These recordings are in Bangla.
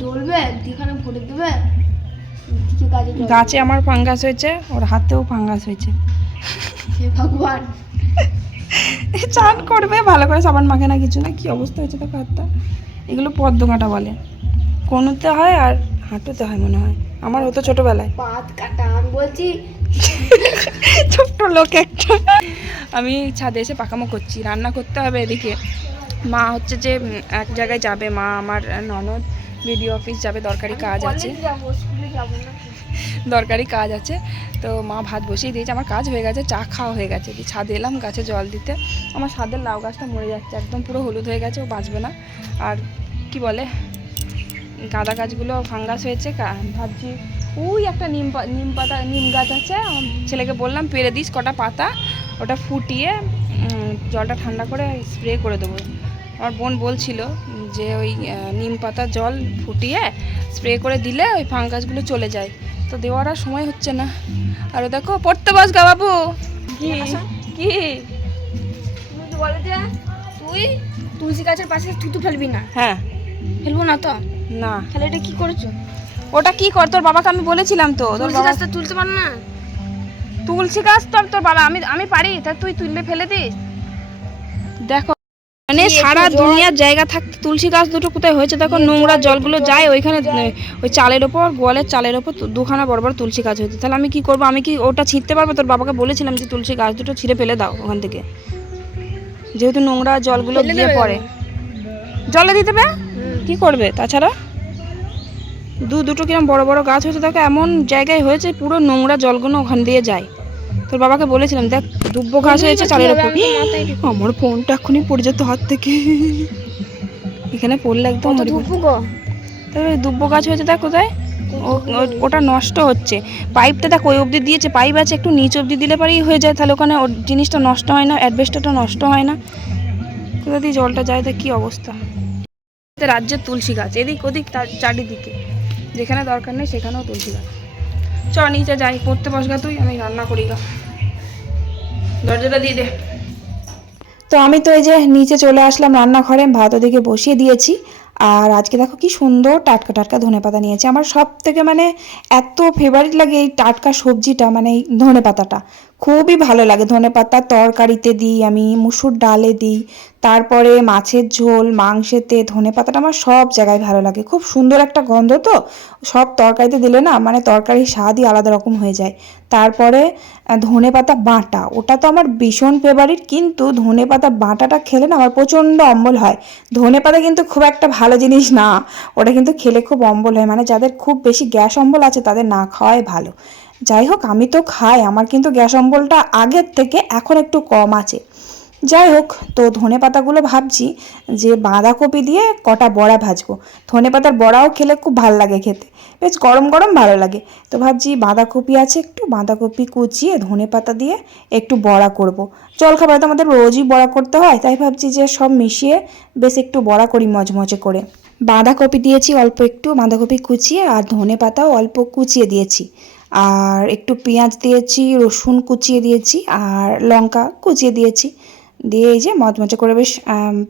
ডলবে দিখানে ভরে দেবে গাছে আমার ফাঙ্গাস হয়েছে ওর হাতেও ফাঙ্গাস হয়েছে। হে ভগবান। চান করবে ভালো করে সাবান মাখে না কিছু না কি অবস্থা হয়েছে দেখো হাতটা। এগুলো পদ্ম কাঁটা বলে। কোনোতে হয় আর হাঁটুতে হয় মনে হয়। আমার হতো ছোটোবেলায়। পাত কাটা আমি বলছি ছোট্ট লোক একটা। আমি ছাদে এসে পাকামো করছি রান্না করতে হবে এদিকে। মা হচ্ছে যে এক জায়গায় যাবে মা আমার ননদ। বিডিও অফিস যাবে দরকারি কাজ আছে। দরকারি কাজ আছে। তো মা ভাত বসিয়ে দিয়েছে আমার কাজ হয়ে গেছে চা খাওয়া হয়ে গেছে। দিয়ে ছাদে এলাম গাছে জল দিতে। আমার ছাদের লাউ গাছটা মরে যাচ্ছে একদম পুরো হলুদ হয়ে গেছে ও বাঁচবে না। আর কি বলে গাঁদা গাছগুলো ফাঙ্গাস হয়েছে কা- ভাবছি ওই একটা নিম নিম পাতা নিম গাছ আছে। ছেলেকে বললাম পেরে দিস কটা পাতা ওটা ফুটিয়ে জলটা ঠান্ডা করে স্প্রে করে দেবো। আমার বোন বলছিল যে ওই নিম পাতা জল ফুটিয়ে স্প্রে করে দিলে ওই ফাঙ্গাসগুলো চলে যায়। তো দেওয়ার আর সময় হচ্ছে না। আর দেখো পড়তে বস গা বাবু। কি? কি? তো বলে যে তুই তুলসী গাছের পাশে থুতু ফেলবি না। হ্যাঁ। ফেলব না তো? না। তাহলে এটা কি করেছ? ওটা কি কর? তোর বাবাকে আমি বলেছিলাম তো। তোর বাবা গাছটা তুলতে পারো না। তুলসী গাছ তোর তোর বাবা আমি আমি পারি। তা তুই তুললে ফেলে দিস। দেখো মানে সারা দুনিয়ার জায়গা থাকতে তুলসী গাছ দুটো কোথায় হয়েছে? দেখো নোংরা জলগুলো যায় ওইখানে ওই চালের ওপর গোয়ালের চালের ওপর দুখানা বড় বড় তুলসী গাছ হয়েছে। তাহলে আমি কি করব? আমি কি ওটা ছিঁড়তে পারব? তোর বাবাকে বলেছিলাম যে তুলসী গাছ দুটো ছিঁড়ে ফেলে দাও ওখান থেকে। যেহেতু নোংরা জলগুলো দিয়ে পড়ে। জলে দিতে হবে কি করবে? তাছাড়া দু দুটো কিরম বড় বড় গাছ হয়েছে। দেখো এমন জায়গায় হয়েছে পুরো নোংরা জলগুলো ওখান দিয়ে যায়। তোর বাবাকে বলেছিলাম দেখ দুব্বো ঘাস হয়েছে চালের উপর আমার ফোনটা এখনই পড়ে যেত হাত থেকে। এখানে পড়লে একদম। তবে দুব্বো গাছ হয়েছে দেখ কোথায়? ওটা নষ্ট হচ্ছে। পাইপটা দেখ ওই অবধি দিয়েছে। পাইপ আছে একটু নিচ অবধি দিলে পারেই হয়ে যায় তাহলে ওখানে ওর জিনিসটা নষ্ট হয় না অ্যাডভেস্টারটা নষ্ট হয় না। কোথা দিয়ে জলটা যায় দেখ কী অবস্থা। রাজ্যের তুলসী গাছ এদিক ওদিক তার চারিদিকে। যেখানে দরকার নেই সেখানেও তুলসী গাছ। চ নিচে যাই পড়তে বসগা তুই, আমি রান্না করি গা। দরজাটা দিয়ে দে। তো আমি তো এই যে নিচে চলে আসলাম রান্নাঘরে, ভাত ওদিকে বসিয়ে দিয়েছি। আর আজকে দেখো কি সুন্দর টাটকা টাটকা ধনে পাতা নিয়েছি। আমার সব থেকে মানে এত ফেভারিট লাগে এই টাটকা সবজিটা মানে এই ধনে পাতাটা। খুবই ভালো লাগে। ধনে পাতা তরকারিতে দিই আমি, মুসুর ডালে দিই, তারপরে মাছের ঝোল, মাংসেতে ধনে পাতাটা আমার সব জায়গায় ভালো লাগে। খুব সুন্দর একটা গন্ধ তো, সব তরকারিতে দিলে না মানে তরকারির স্বাদই আলাদা রকম হয়ে যায়। তারপরে ধনে পাতা বাটা, ওটা তো আমার ভীষণ ফেভারিট কিন্তু ধনে পাতা বাটাটা খেলে না আমার প্রচণ্ড অম্বল হয়। ধনে পাতা কিন্তু খুব একটা ভালো জিনিস না, ওটা কিন্তু খেলে খুব অম্বল হয়। মানে যাদের খুব বেশি গ্যাস অম্বল আছে তাদের না খাওয়াই ভালো। যাই হোক, আমি তো খাই, আমার কিন্তু গ্যাস অম্বলটা আগের থেকে এখন একটু কম আছে। যাই হোক, তো ধনে পাতাগুলো ভাবছি যে বাঁধাকপি দিয়ে কটা বড়া ভাজবো। ধনে পাতার বড়াও খেলে খুব ভালো লাগে খেতে। বেশ গরম গরম ভালো লাগে। তো ভাবছি বাঁধাকপি আছে একটু, বাঁধাকপি কুচিয়ে ধনে পাতা দিয়ে একটু বড়া করব। জলখাবারে তো আমাদের রোজই বড়া করতে হয়, তাই ভাবছি যে সব মিশিয়ে বেশ একটু বড়া করি মজমজে করে। বাঁধাকপি দিয়েছি অল্প একটু, বাঁধাকপি কুচিয়ে আর ধনে পাতাও অল্প কুচিয়ে দিয়েছি। আর একটু পেঁয়াজ দিয়েছি, রসুন কুচিয়ে দিয়েছি আর লঙ্কা কুচিয়ে দিয়েছি। দিয়ে এই যে মচমচে করে বেশ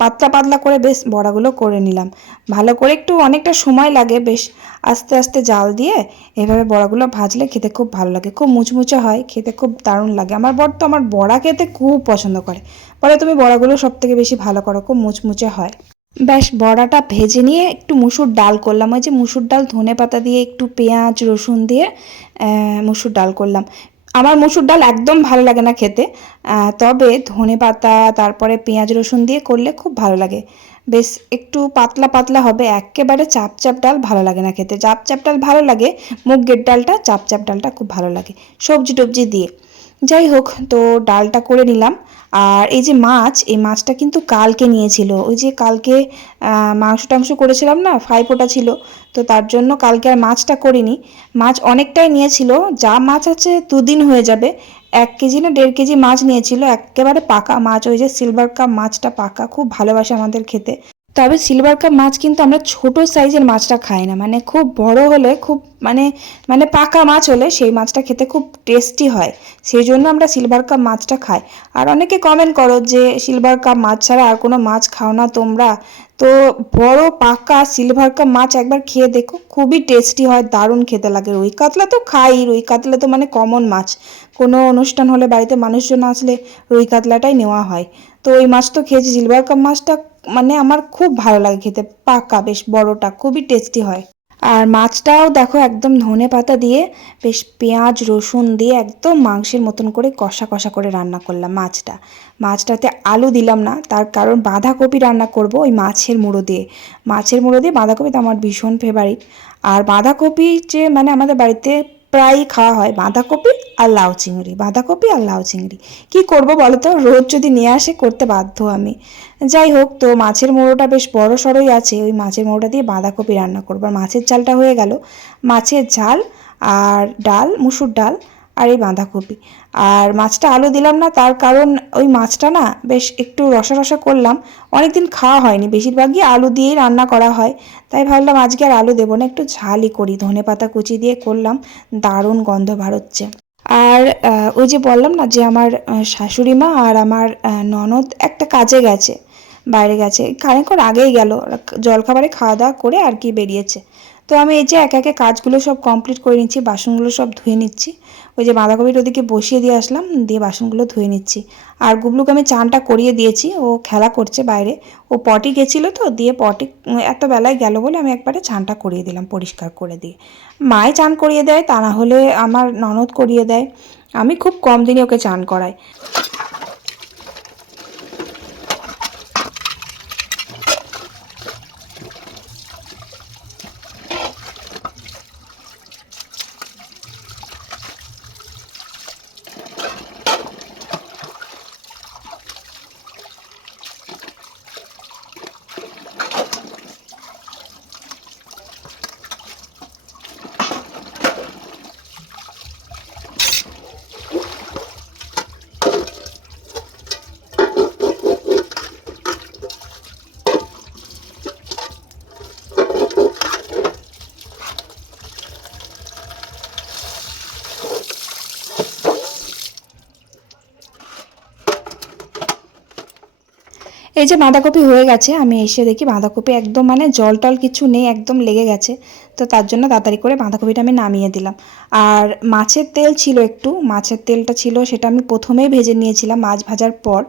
পাতলা পাতলা করে বেশ বড়াগুলো করে নিলাম। ভালো করে একটু অনেকটা সময় লাগে বেশ আস্তে আস্তে জাল দিয়ে এভাবে বড়াগুলো ভাজলে খেতে খুব ভালো লাগে। খুব মুচমুচে হয়, খেতে খুব দারুণ লাগে। আমার বর তো আমার বড়া খেতে খুব পছন্দ করে। বলে তুমি বড়াগুলো সব থেকে বেশি ভালো করো, খুব মুচমুচে হয়। ব্যাস, বড়াটা ভেজে নিয়ে একটু মুসুর ডাল করলাম। ওই যে মুসুর ডাল, ধনে পাতা দিয়ে একটু পেঁয়াজ, রসুন দিয়ে মুসুর ডাল করলাম। আমার মুসুর ডাল একদম ভালো লাগে না খেতে। তবে ধনে পাতা, তারপরে পেঁয়াজ, রসুন দিয়ে করলে খুব ভালো লাগে। বেশ, একটু পাতলা পাতলা হবে। একেবারে চাপ চাপ ডাল ভালো লাগে না খেতে। চাপ চাপ ডাল ভালো লাগে, মুগের ডালটা চাপ চাপ ডালটা খুব ভালো লাগে। সবজি টবজি দিয়ে। যাই হোক, তো ডালটা করে নিলাম। আর এই যে মাছ, এই মাছটা কিন্তু কালকে নিয়েছিল। ওই যে কালকে মাংস টাংস করেছিলাম না ফাইপোটা ছিল। তো তার জন্য কালকে আর মাছটা করিনি। মাছ অনেকটাই নিয়েছিল। যা মাছ আছে দুদিন হয়ে যাবে। এক কেজি না দেড় কেজি মাছ নিয়েছিল। একেবারে পাকা মাছ। ওই যে সিলভার কাপ মাছটা পাকা। খুব ভালোবাসে আমাদের খেতে। তবে সিলভার কাপ মাছ কিন্তু আমরা ছোট সাইজের মাছটা খাই না। মানে খুব বড় হলে খুব মানে মানে পাকা মাছ হলে সেই মাছটা খেতে খুব টেস্টি হয়। সেই জন্য আমরা সিলভার কাপ মাছটা খাই। আর অনেকে কমেন্ট করো যে সিলভার কাপ মাছ ছাড়া আর কোনো মাছ খাও না তোমরা। তো বড় পাকা সিলভার কাপ মাছ একবার খেয়ে দেখো, খুবই টেস্টি হয়, দারুণ খেতে লাগে। রুই কাতলা তো খাই, রুই কাতলা তো মানে কমন মাছ। কোনো অনুষ্ঠান হলে বাড়িতে মানুষজন আসলে রুই কাতলাটাই নেওয়া হয়। তো ওই মাছ তো খেয়েছি সিলভার কাপ মাছটা মানে আমার খুব ভালো লাগে খেতে, পাকা, বেশ বড়টা, খুবই টেস্টি হয়। আর মাছটাও দেখো একদম ধনে পাতা দিয়ে, বেশ পেঁয়াজ, রসুন দিয়ে একদম মাংসের মতন করে কষা কষা করে রান্না করলাম মাছটা। মাছটাতে আলু দিলাম না, তার কারণ বাঁধাকপি রান্না করব ওই মাছের মুড়ো দিয়ে। মাছের মুড়ো দিয়ে বাঁধাকপি তো আমার ভীষণ ফেভারিট আর বাঁধাকপি যে মানে আমাদের বাড়িতে প্রায়ই খাওয়া হয় বাঁধাকপি আর লাউ চিংড়ি, বাঁধাকপি আর লাউ চিংড়ি। কী করব বলো তো রোজ যদি নিয়ে আসে করতে বাধ্য আমি। যাই হোক, তো মাছের মোড়োটা বেশ বড় সড়োই আছে। ওই মাছের মোড়োটা দিয়ে বাঁধাকপি রান্না করব। আর মাছের চালটা হয়ে গেল। মাছের ঝাল আর ডাল, মুসুর ডাল আর এই বাঁধাকপি। আর মাছটা আলু দিলাম না, তার কারণ ওই মাছটা না বেশ একটু রসা রসা করলাম। অনেকদিন খাওয়া হয়নি, বেশিরভাগই আলু দিয়েই রান্না করা হয়। তাই ভাবলাম আজকে আর আলু দেবো না, একটু ঝালই করি। ধনে পাতা কুচি দিয়ে করলাম, দারুণ গন্ধ বাড়চ্ছে আর ওই যে বললাম না যে আমার শাশুড়ি মা আর আমার ননদ একটা কাজে গেছে, বাইরে গেছে। খানিকক্ষণ আগেই গেল, জলখাবারে খাওয়া দাওয়া করে আর কি বেরিয়েছে। তো আমি এই যে একে একে কাজগুলো সব কমপ্লিট করে নিচ্ছি, বাসনগুলো সব ধুয়ে নিচ্ছি। ওই যে বাঁধাকপিটা ওদিকে বসিয়ে দিয়ে আসলাম, দিয়ে বাসনগুলো ধুয়ে নিচ্ছি। আর গুবলুকে আমি চানটা করিয়ে দিয়েছি, ও খেলা করছে বাইরে। ও পটি গেছিল তো, দিয়ে পটি এত বেলায় গেল বলে আমি একবারে চানটা করিয়ে দিলাম পরিষ্কার করে দিয়ে। মায় চান করিয়ে দেয়, তা না হলে আমার ননদ করিয়ে দেয়। আমি খুব কম দিনে ওকে চান করাই। এই যে বাঁধাকপি হয়ে গেছে, আমি এসে দেখি বাঁধাকপি একদম মানে জল টল কিছু নেই, একদম লেগে গেছে। তো তার জন্য তাড়াতাড়ি করে বাঁধাকপিটা আমি নামিয়ে দিলাম। আর মাছের তেল ছিল একটু, মাছের তেলটা ছিল, সেটা আমি প্রথমেই ভেজে নিয়েছিলাম মাছ ভাজার পর।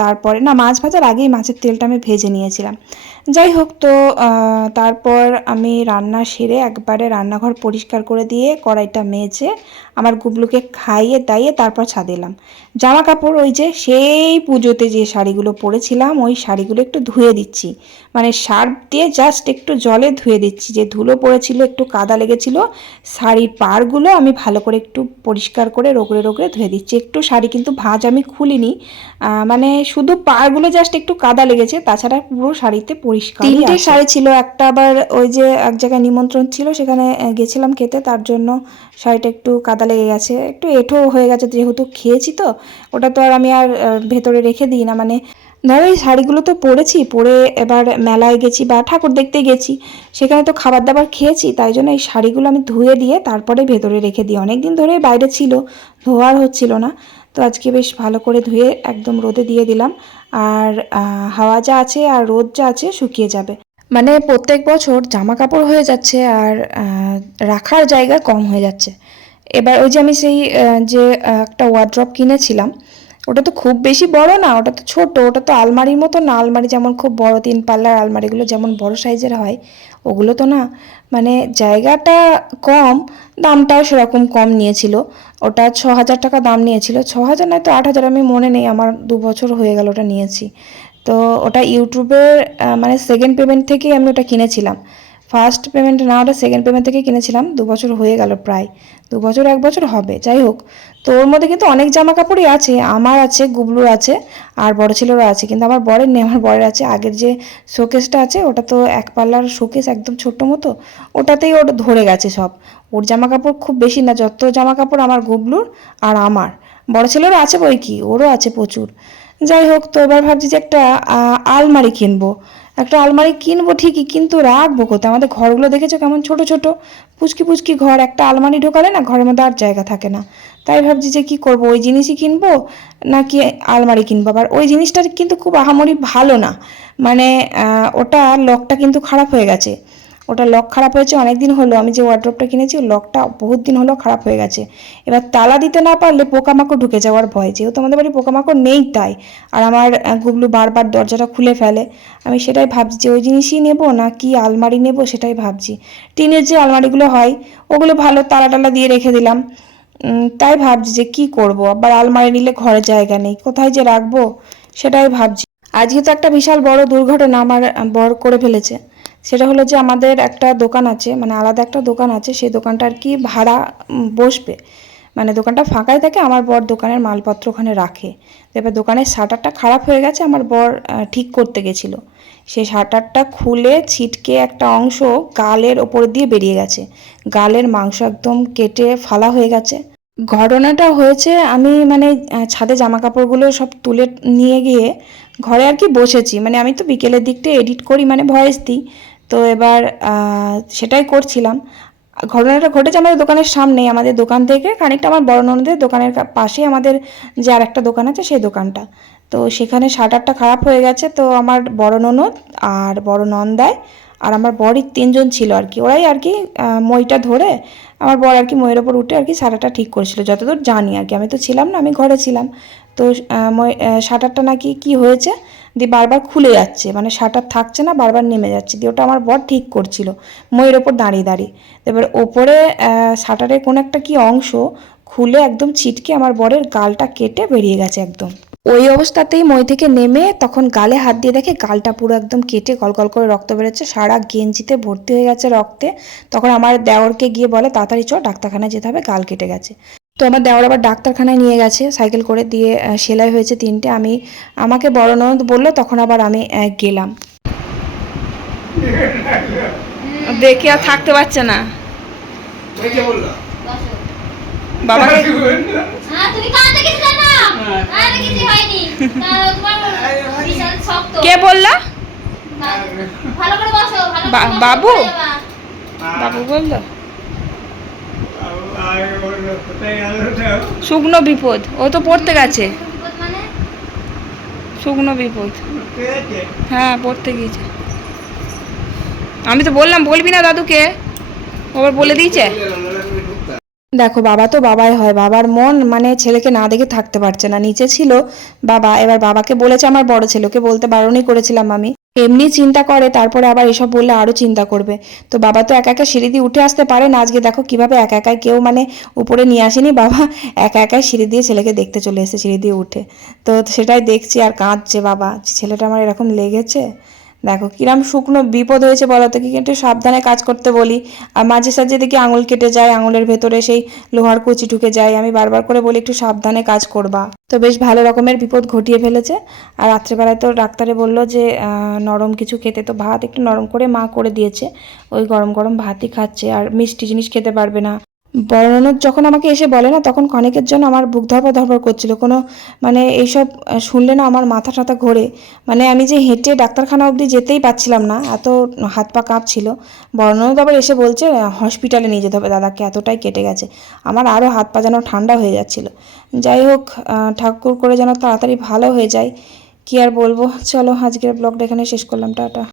তারপরে না মাছ ভাজার আগেই মাছের তেলটা আমি ভেজে নিয়েছিলাম। যাই হোক তো তারপর আমি রান্না সেরে একবারে রান্নাঘর পরিষ্কার করে দিয়ে কড়াইটা মেজে আমার গুবলুকে খাইয়ে দাইয়ে তারপর ছাদে এলাম। জামা কাপড় ওই যে সেই পুজোতে যে শাড়িগুলো পরেছিলাম ওই শাড়িগুলো একটু ধুয়ে দিচ্ছি। মানে সার্ফ দিয়ে জাস্ট একটু জলে ধুয়ে দিচ্ছি। যে ধুলো পড়েছিল একটু কাদা লেগেছিল শাড়ির পাড়গুলো আমি ভালো করে একটু পরিষ্কার করে রোগড়ে রোগড়ে ধুয়ে দিচ্ছি। একটু শাড়ি কিন্তু ভাঁজ আমি খুলিনি আহ, মানে শুধু পাড়গুলো জাস্ট একটু কাদা লেগেছে তাছাড়া পুরো শাড়িতে পরিষ্কার তিনটে শাড়ি ছিল একটা আবার ওই যে এক জায়গায় নিমন্ত্রণ ছিল সেখানে গেছিলাম খেতে তার জন্য শাড়িটা একটু কাদা লেগে গেছে। একটু এঁঠো হয়ে গেছে যেহেতু খেয়েছি তো ওটা তো আর আমি আর ভেতরে রেখে দিই না। মানে ধরো এই শাড়িগুলো তো পরেছি পরে এবার মেলায় গেছি বা ঠাকুর দেখতে গেছি সেখানে তো খাবার দাবার খেয়েছি তাই জন্য এই শাড়িগুলো আমি ধুয়ে দিয়ে তারপরে ভেতরে রেখে দিই। অনেক দিন ধরে বাইরে ছিল ধোয়ার হচ্ছিল না। তো আজকে বেশ ভালো করে ধুয়ে একদম রোদে দিয়ে দিলাম। আর হাওয়া যা আছে আর রোদ যা আছে শুকিয়ে যাবে। মানে প্রত্যেক বছর জামা কাপড় হয়ে যাচ্ছে আর রাখার জায়গা কম হয়ে যাচ্ছে। এবার ওই যে আমি সেই যে একটা ওয়ার্ড্রপ কিনেছিলাম ওটা তো খুব বেশি বড় না, ওটা তো ছোট, ওটা তো আলমারির মতো না, আলমারি যেমন খুব বড়, তিন পাল্লার আলমারিগুলো যেমন বড় সাইজের হয়, ওগুলো তো না মানে জায়গাটা কম, দামটাও সেরকম কম নিয়েছিল, ওটা ছ হাজার টাকা দাম নিয়েছিল ছ হাজার নয় তো আট হাজার আমি মনে নেই, আমার দু বছর হয়ে গেল ওটা নিয়েছি, তো ওটা ইউটিউবের মানে সেকেন্ড পেমেন্ট থেকেই আমি ওটা কিনেছিলাম ফার্স্ট পেমেন্ট না ওটা সেকেন্ড পেমেন্ট থেকে কিনেছিলাম, দু বছর হয়ে গেল প্রায়। দু বছর, এক বছর হবে, যাই হোক। তো ওর মধ্যে কিন্তু অনেক জামা কাপড়ই আছে, আমার আছে, গুবলুর আছে, আর বড় ছেলেরও আছে, কিন্তু আমার বরের নেই, আমার বরের আছে। আগের যে শোকেসটা আছে, ওটা তো এক পাল্লার শোকেস একদম ছোট্ট মতো, ওটাতেই ওটা ধরে গেছে সব। ওর জামা কাপড় খুব বেশি না, যত জামা কাপড় আমার গুবলুর আর আমার। বড় ছেলেরও আছে বই কি, ওরও আছে প্রচুর। যাই হোক, তো এবার ভাবছি যে একটা আলমারি কিনবো। একটা আলমারি কিনবো ঠিকই, কিন্তু রাখব কোথায়? আমাদের ঘরগুলো দেখেছ কেমন ছোট ছোট? পুচকি পুচকি ঘর, একটা আলমারি ঢোকালে না ঘরের মধ্যে আর জায়গা থাকে না। তাই ভাবছি যে কী করব, ওই জিনিসই কিনবো নাকি আলমারি কিনবো? আবার ওই জিনিসটা কিন্তু খুব আহামরি ভালো না। মানে ওটা লকটা কিন্তু খারাপ হয়ে গেছে। ওটা লক খারাপ হয়েছে অনেক দিন হলো। আমি যে ওয়ার্ড্রপটা কিনেছি লকটা বহুত দিন হলো খারাপ হয়ে গেছে। এবার তালা দিতে না পারলে পোকামাকড় ঢুকে যাওয়ার ভয়। যেহেতু আমাদের বাড়ি পোকামাকড় নেই তাই। আর আমার গুবলু বারবার দরজাটা খুলে ফেলে। আমি সেটাই ভাবছি যে ওই জিনিসই নেব না কি আলমারি নেব সেটাই ভাবছি। টিনের যে আলমারিগুলো হয়, ওগুলো ভালো তালা টালা দিয়ে রেখে দিলাম। তাই ভাবছি যে কি করব? আবার আলমারি নিলে ঘরে জায়গা নেই। কোথায় যে রাখব? সেটাই ভাবছি। আজকে তো একটা বিশাল বড় দুর্ঘটনা আমার বর করে ফেলেছে। সেটা হলো যে আমাদের একটা দোকান আছে মানে আলাদা একটা দোকান আছে, সেই দোকানটা আর কি ভাড়া বসবে। মানে দোকানটা ফাঁকাই থাকে, আমার বর দোকানের মালপত্র ওখানে রাখে। এবার দোকানের শাটারটা খারাপ হয়ে গেছে, আমার বর ঠিক করতে গেছিল। সেই শাটারটা খুলে ছিটকে একটা অংশ গালের ওপর দিয়ে বেরিয়ে গেছে। গালের মাংস একদম কেটে ফালা হয়ে গেছে। ঘটনাটা হয়েছে, আমি মানে ছাদে জামা কাপড়গুলো সব তুলে নিয়ে গিয়ে ঘরে আর কি বসেছি। মানে আমি তো বিকেলের দিকটা এডিট করি মানে ভয়েস দিই। তো এবার সেটাই করছিলাম। ঘটনাটা ঘটেছে আমাদের দোকানের সামনেই, আমাদের দোকান থেকে খানিকটা আমার বড় ননদের দোকানের পাশে আমাদের যে আর একটা দোকান আছে সেই দোকানটা। তো সেখানে শাটারটা খারাপ হয়ে গেছে, তো আমার বড় ননদ আর বড় নন্দায় আর আমার বড়ির তিনজন ছিল আর কি। ওরাই আর কি মইটা ধরে আমার বর আর কি ময়ের ওপর উঠে আর কি শাটারটা ঠিক করেছিল। যতদূর জানি আর কি, আমি তো ছিলাম না, আমি ঘরে ছিলাম। তো শাটারটা নাকি কি হয়েছে? দিয়ে বারবার খুলে যাচ্ছে মানে শাটার থাকছে না, বারবার নেমে যাচ্ছে। দিয়ে ওটা আমার বর ঠিক করছিল ময়ের ওপর দাঁড়িয়ে দাঁড়িয়ে। এবার ওপরে শাটারের কোনো একটা কি অংশ খুলে একদম ছিটকে আমার বরের গালটা কেটে বেরিয়ে গেছে একদম। ওই অবস্থাতেই মই থেকে নেমে তখন গালে হাত দিয়ে দেখে গালটা পুরো একদম কেটে গল গল করে রক্ত বেরোচ্ছে সারা গেঞ্জিতে ভর্তি হয়ে গেছে রক্তে। তখন আমার দেওরকে গিয়ে বলে তাড়াতাড়ি চ ডাক্তারখানায় যেতে হবে গাল কেটে গেছে। তো আমার দেওর আবার ডাক্তারখানায় নিয়ে গেছে সাইকেল করে দিয়ে সেলাই হয়েছে তিনটে। আমি আমাকে বড় ননদ বলল তখন আবার আমি গেলাম। দেখে আর থাকতে পারছে না। কে বলল বাবাকে হ্যাঁ তুমি কাঁদতে কিছু জানো আরে কিছু হয়নি। তোমার কে বলল? ভালো করে বসো বা- বাবু? বাবু। বলল? শুকনো বিপদ ও তো পড়তে গেছে। মানে? শুকনো বিপদ। হ্যাঁ পড়তে গিয়েছে। আমি তো বললাম বলবি না দাদুকে? ও আবার বলে দিয়েছে? দেখো, বাবা তো বাবাই হয়। বাবার মন মানে ছেলেকে না দেখে থাকতে পারছে না। নিচে ছিল বাবা। এবার বাবাকে বলেছে আমার বড় ছেলেকে, বলতে বারণই করেছিলাম আমি। এমনি চিন্তা করে, তারপরে আবার এসব বললে আরও চিন্তা করবে। তো বাবা তো একা একা সিঁড়ি দিয়ে উঠে আসতে পারে না। আজকে দেখো কীভাবে একা একাই কেউ মানে উপরে নিয়ে আসেনি। বাবা একা একাই সিঁড়ি দিয়ে ছেলেকে দেখতে চলে এসেছে, সিঁড়ি দিয়ে উঠে। তো সেটাই দেখছি আর কাঁদছে বাবা। ছেলেটা আমার এরকম লেগেছে? দেখো, কিরাম শুকনো বিপদ হয়েছে বলো তো, কি একটু সাবধানে কাজ করতে বলি। আর মাঝে সাঝে দেখি আঙুল কেটে যায়, আঙুলের ভেতরে সেই লোহার কুচি ঢুকে যায়। আমি বারবার করে বলি, একটু সাবধানে কাজ করবা। তো বেশ ভালো রকমের বিপদ ঘটিয়ে ফেলেছে। আর রাত্রেবেলায় তো ডাক্তারে বলল যে নরম কিছু খেতে, তো ভাত একটু নরম করে মা করে দিয়েছে। ওই গরম গরম ভাতই খাচ্ছে। আর মিষ্টি জিনিস খেতে পারবে না। ননদ যখন আমাকে এসে বলে না, তখন ক্ষণিকের জন্য আমার বুক ধরপর ধরপর করছিল। কোনো মানে এইসব শুনলে না আমার মাথা টাথা ঘোরে। মানে আমি যে হেঁটে ডাক্তারখানা অবধি যেতেই পাচ্ছিলাম না, এত হাত পা কাঁপছিল। বড় ননদ আবার এসে বলছে, হসপিটালে নিয়ে যেতে হবে দাদাকে, এতটাই কেটে গেছে। আমার আরও হাত পা যেন ঠান্ডা হয়ে যাচ্ছিল। যাই হোক ঠাকুর করে যেন তাড়াতাড়ি ভালো হয়ে যায়, কি আর বলব? চলো, আজকের ব্লগটা এখানে শেষ করলাম, টাটা।